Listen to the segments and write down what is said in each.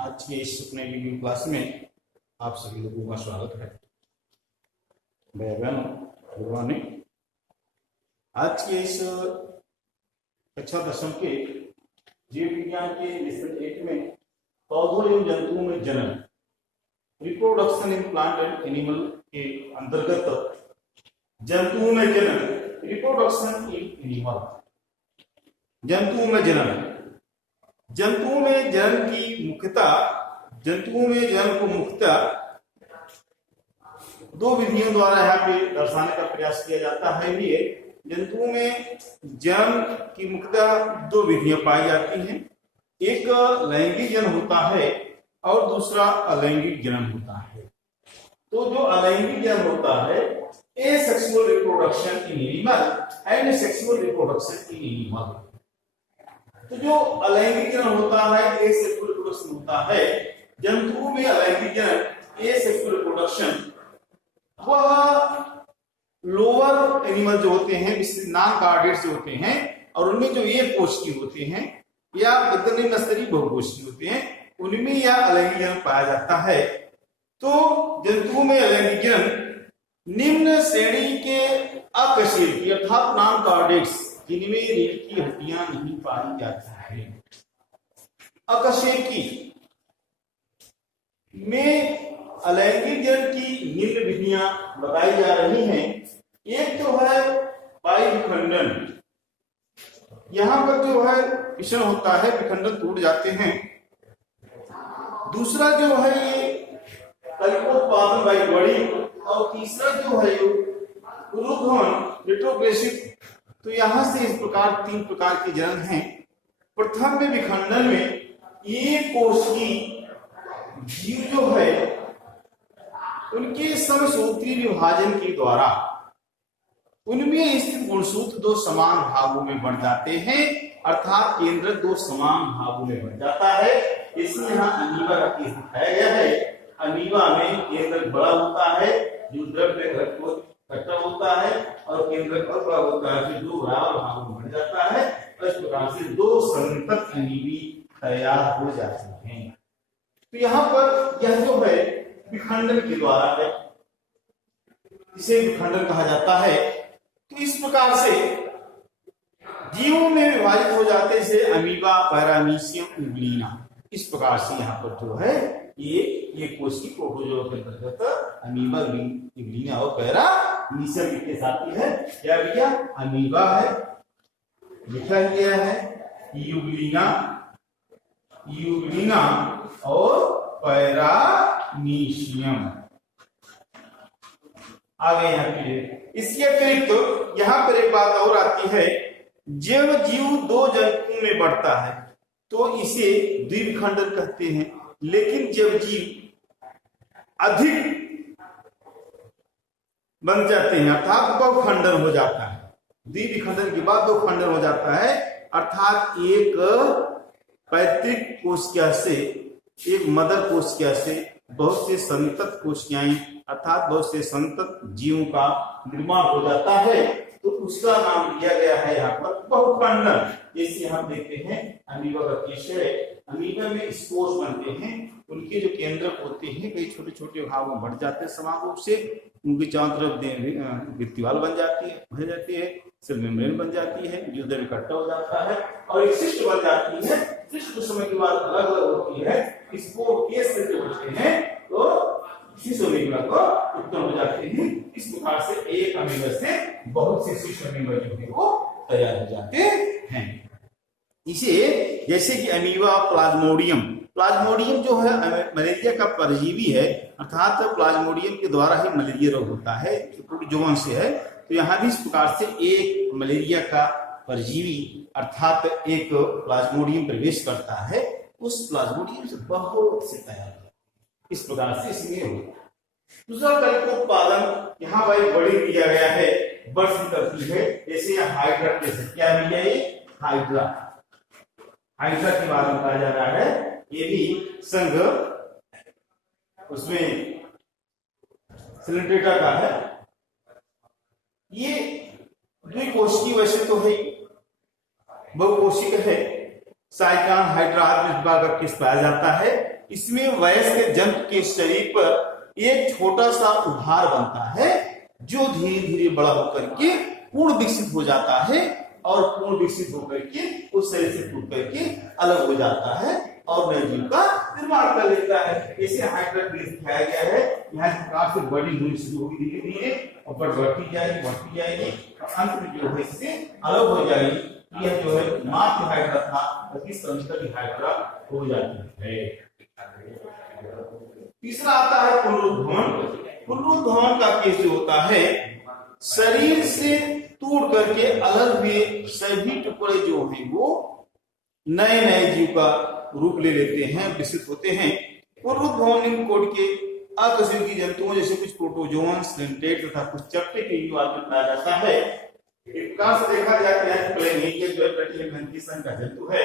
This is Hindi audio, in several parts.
आज के इस अपने वीडियो क्लास में आप सभी लोगों का स्वागत है। भाई बहनों, गुड मॉर्निंग। आज के इस कक्षा 10 के जीव विज्ञान के लेसन 8 में पौधों एवं जंतुओं में जनन, reproduction in plant and animal के अंतर्गत जंतुओं में जनन, रिप्रोडक्शन इन एनिमल। जंतुओं में जनन, जंतुओं में जनन की मुख्यतः दो विधियों द्वारा यहाँ पे दर्शाने का प्रयास किया जाता है। ये जंतुओं में जनन की मुख्यतः दो विधियां पाई जाती हैं। एक लैंगिक जनन होता है और दूसरा अलैंगिक जनन होता है। तो जो अलैंगिक जनन होता है, asexual reproduction in animal and sexual reproduction in animal. तो जो अलैंगिक जनन होता है, एसेक्सुअल रिप्रोडक्शन होता है, जंतुओं में अलैंगिक जनन, एसेक्सुअल रिप्रोडक्शन, वह लोअर एनिमल जो होते हैं, नॉन कार्डेट्स जो होते हैं और उनमें जो एक कोशिकीय होते हैं या निम्न स्तरीय बहुकोशिकीय होते हैं, उनमें यह अलैंगिक जनन पाया जाता है। तो जंतुओं में अलैंगिक जनन निम्न श्रेणी के अकशेरुकी अर्थात नॉन कार्डेट्स जिनमें रीढ़ की हड्डियां नहीं पाई जाती है, अकशेरुकी में अलैंगिक जनन की निम्न विधियां बताई जा रही हैं। एक तो है विखंडन, यहां पर जो है विषम होता है, विखंडन टूट जाते हैं। दूसरा जो है ये कलिकोत्पादन बाई बड़ी, और तीसरा जो है रुद्धवन रिट्रोग्रेसिव। तो यहां से इस प्रकार 3 प्रकार के जनन हैं। प्रथम में विखंडन में एक कोशिकीय जीव जो है उनके समसूत्री विभाजन के द्वारा उनमें स्थित गुणसूत्र दो समान भागों में बढ़ जाते हैं, अर्थात केंद्र दो समान भागों में बढ़ जाता है। इसमें यहाँ अमीबा का केस दिखाया गया है। अमीबा में केंद्र बड़ा होता है, जो द्रव्य घटक होता है, और केंद्र बड़ा होता है, जो दो बराबर भागों में बढ़ जाता है। इस प्रकार से दो संतत अमीबी तैयार हो जाते हैं। तो यहाँ पर यह जो है विखंडन के द्वारा है, इसे विखंडन कहा जाता है। तो इस प्रकार से जीवों में विभाजित हो जाते हैं, जैसे अमीबा, पैरामीशियम, यूग्लिना। इस प्रकार से यहाँ पर जो है ये कोशिकीय प्रोटोजोआ के अंतर्गत अमीबा, यूग्लिना और पैरामीशियम के साथ है। क्या भैया? अमीबा है, लिखा गया है यूग्लिना और पैरामीशियम। आगे यहाँ पे इसके अतिरिक्त यहाँ पर एक बात और आती है, जब जीव दो जंतुओं में बढ़ता है तो इसे द्विविखंडन कहते हैं। लेकिन जब जीव अधिक बन जाते हैं, अर्थात बहुखंडन हो जाता है, द्विविखंडन के बाद बहुखंडन हो जाता है, अर्थात एक पैतृक कोशिका से, एक मदर कोशिका से बहुत से संतत कोशिकाएं अर्थात बहुत से संतत जीवों का निर्माण हो जाता है। तो उसका नाम दिया गया है यहाँ पर बहुखंडन। जैसे हम देखते हैं अमीबा का केस है, अमीबा में स्पोर्स बनते हैं, उनके जो केंद्रक होते हैं कई छोटे छोटे भागों में बढ़ जाते हैं समान रूप से, उनके चारों तरफ भित्तिवाल बन जाती है, सेल मेम्ब्रेन बन जाती है, जो उधर इकट्ठा हो जाता है और एक सिस्ट बन जाती है। सिस्ट कुछ समय के बाद अलग अलग होती है। इसको केस से जो होते हैं तो शिशु अमीबा को उत्पन्न हो जाते हैं। इस प्रकार से एक अमीबा से बहुत से शिशु अमीबा जो है वो तैयार हो जाते हैं। इसे जैसे कि अमीबा प्लाज्मोडियम जो है मलेरिया का परजीवी है, अर्थात प्लाज्मोडियम के द्वारा ही मलेरिया रोग होता है, जो प्रोटोजोआ से है। तो यहाँ भी इस प्रकार से एक मलेरिया का परजीवी अर्थात एक प्लाज्मोडियम प्रवेश करता है, उस प्लाज्मोडियम से बहुत से तैयार होता है। इस प्रकार से इसमें होता है। दूसरा कलिकोत्पादन, यहाँ भाई बड़ी दिया गया है, बर्फ करती है, जैसे हाइड्रा जैसे। क्या भी है ये? हाइड्रा के बारे में कहा जा रहा है। ये भी संघ उसमें सिलिंड्रेटा का है। ये द्विकोशिकीय वैसे तो है, बहुकोशिक है। साइकान हाइड्रा का किस पाया जाता है। इसमें वयस्क जंतु के शरीर पर एक छोटा सा उभार बनता है जो धीरे धीरे बड़ा होकर के पूर्ण विकसित हो जाता है और पूर्ण विकसित होकर के उस शरीर से टूट करके अलग हो जाता है और नए जीव का निर्माण कर लेता है। इसे हाइड्रोक्रिस दिखाया गया है। यहाँ से काफी बड़ी होनी शुरू होगी धीरे धीरे और बढ़ती जाएगी और अंत में जो है इससे अलग हो जाएगी। यह जो है मात्र हाइड्रा था, इस संस्था की हाइड्रा हो जाती है। तीसरा आता है पुनरुद्भवन। पुनरुद्भवन का केस जो होता है, शरीर से टूट करके अलग हुए सभी टुकड़े जो हैं वो नए नए जीव का रूप ले लेते हैं, विकसित होते हैं। पुनरुद्भवन कोड के अकशेरुकी जंतुओं जैसे कुछ प्रोटोजोअन्स, सिंटेट तथा कुछ चपटे के जीव पाया जाता है। एक प्रकार से देखा जाता है प्लेनेरिया जो है कटिलियन संघ का जंतु है।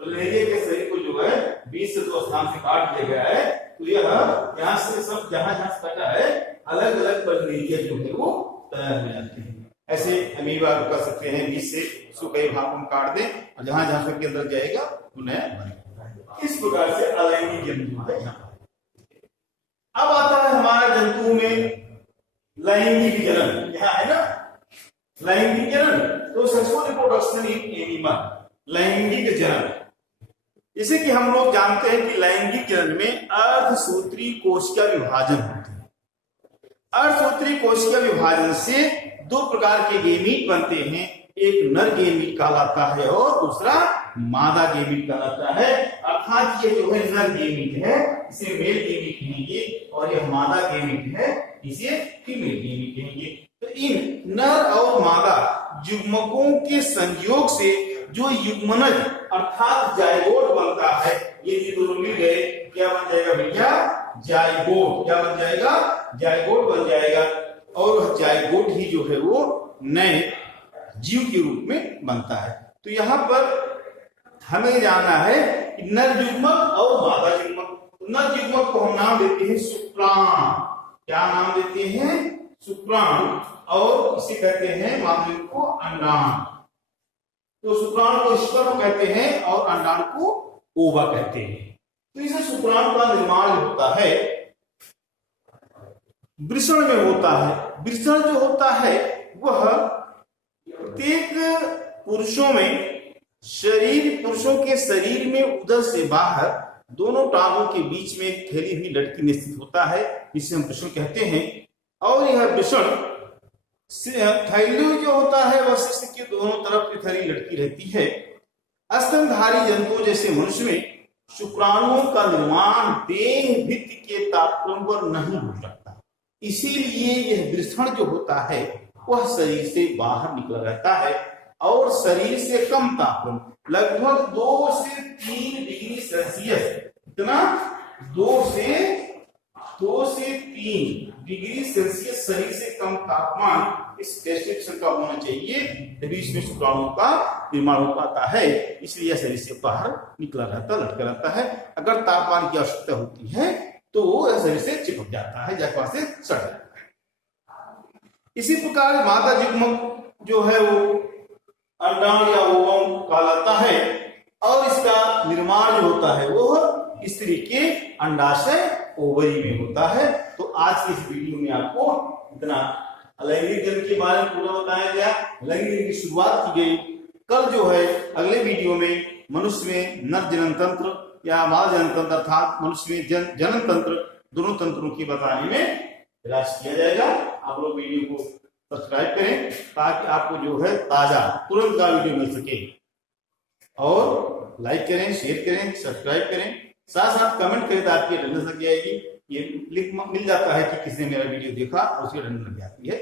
प्लेनेरिया के शरीर को जो है 20 से 2 स्थान से काट दिया गया है, तो यह यहाँ से सब जहां जहां से कटा है अलग अलग प्लेनेरिया जो है वो तैयार हो जाते हैं। ऐसे अमीबा कर सकते हैं, 20 से 100 कई भागों में काट दें और जहां जहां सबके अंदर जाएगा वो नया बनेगा। इस प्रकार से अलैंगिक जंतु है। अब आता है हमारा जंतु में लैंगिक जनन। यहाँ है ना लैंगिक जनन, तो सेक्सुअल रिप्रोडक्शन इन एनिमल, लैंगिक जनन। जैसे कि हम लोग जानते हैं कि लैंगिक जनन में अर्धसूत्री कोशिका विभाजन होता है। अर्धसूत्री कोशिका विभाजन से 2 प्रकार के गेमीट बनते हैं। एक नर गेमीट कहलाता है और दूसरा मादा गेमीट कहलाता है। अर्थात ये जो है नर गेमीट है इसे मेल गेमीट कहेंगे और यह मादा गेमीट है इसे फीमेल गेमीट कहेंगे। तो इन नर और मादा युग्मकों के संयोग से जो युग्मनज अर्थात जायगोट बनता है, ये दोनों मिल गए क्या बन जाएगा भैया? जायगोट। क्या बन जाएगा? जायगोट बन जाएगा। और जायगोट ही जो है वो नए जीव के रूप में बनता है। तो यहाँ पर हमें जानना है कि नर युग्मक और मादा युग्मक। नर युग्मक को हम नाम देते हैं शुक्राणु। क्या नाम देते हैं? शुक्राणु। और इसे कहते हैं मादा को अंडाणु। तो शुक्राणु को स्पर्म कहते हैं और अंडाणु को ओवा कहते हैं। तो इसे शुक्राणु का निर्माण होता है वृषण में होता है। वृषण जो होता है वह प्रत्येक पुरुषों के शरीर में उदर से बाहर दोनों टांगों के बीच में एक फैली हुई लड़की में स्थित होता है, जिसे हम वृषण कहते हैं। और यह वृषण थैली जो होता है वह शिश्न के दोनों तरफ की थैली लटकी रहती है। स्तनधारी जंतुओं जैसे मनुष्य में शुक्राणुओं का निर्माण देह भित्ति के तापक्रम पर नहीं हो सकता, इसीलिए यह वृषण जो होता है वह शरीर से बाहर निकला रहता है और शरीर से कम तापक्रम लगभग 2 से 3 डिग्री सेल्सियस, इतना 2 से 3 डिग्री सेल्सियस शरीर से कम तापमान इस टेस्टेशन का होना चाहिए, तभी इसमें शुक्राणुओं का निर्माण हो पाता है। इसलिए शरीर से बाहर निकला रहता, लटका रहता है। अगर तापमान की आवश्यकता होती है तो वो शरीर से चिपक जाता है, जगह से सड़ जाता है। इसी प्रकार मादा युग्मक जो है वो अंडाणु या ओवम कहलाता है और इसका निर्माण जो होता है वो स्त्री के अंडाशय ओवरी में होता है। तो आज की इस वीडियो में आपको इतना लैंगिक जनन के बारे में पूरा बताया गया, लैंगिक जनन की शुरुआत की गई। कल जो है अगले वीडियो में मनुष्य में नर जनन तंत्र या मादा जनन तंत्र अर्थात मनुष्य में जनन तंत्र, दोनों तंत्रों की बताने में प्रयास किया जाएगा। आप लोग वीडियो को सब्सक्राइब करें ताकि आपको जो है ताजा तुरंत का वीडियो मिल सके, और लाइक करें, शेयर करें, सब्सक्राइब करें, साथ साथ कमेंट करें तो आपकी अटेंडेंस लग जाएगी। ये लिंक मिल जाता है कि किसने मेरा वीडियो देखा और उसकी अटेंडेंस लग जाती है।